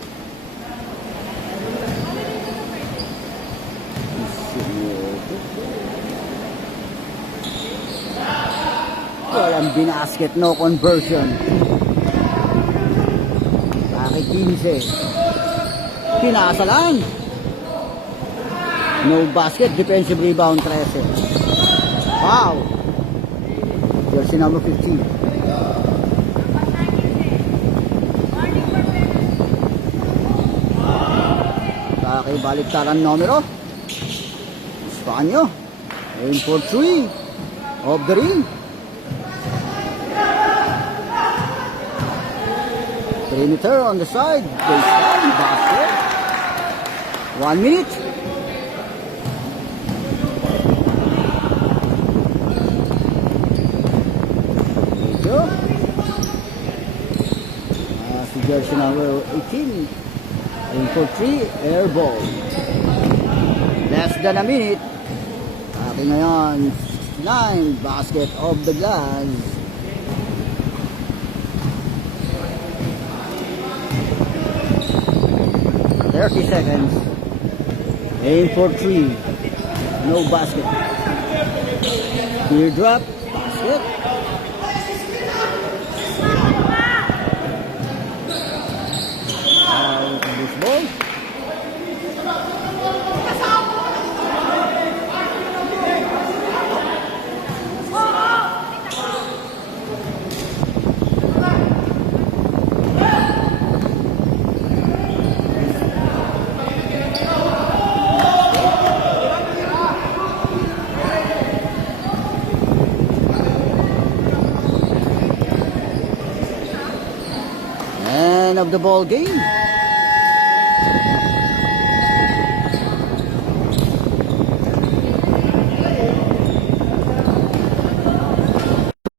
Walang binasket, no conversion. Bakit 15? Pinasa lang. No basket, defensive rebound 13. Wow. Jersey number 15. Bakit baliktaran numero? Spanyo. Aim for 3. Off the ring. 3 meter on the side. Baseline basket. 1 minute. Medyo. Si jersey number 18. Aim for 3. Air ball. Less than a minute. Akin ngayon. 9. Basket off the glass. 30 seconds. Aim for 3. No basket. Teardrop. Basket. This ball. Of the ball game.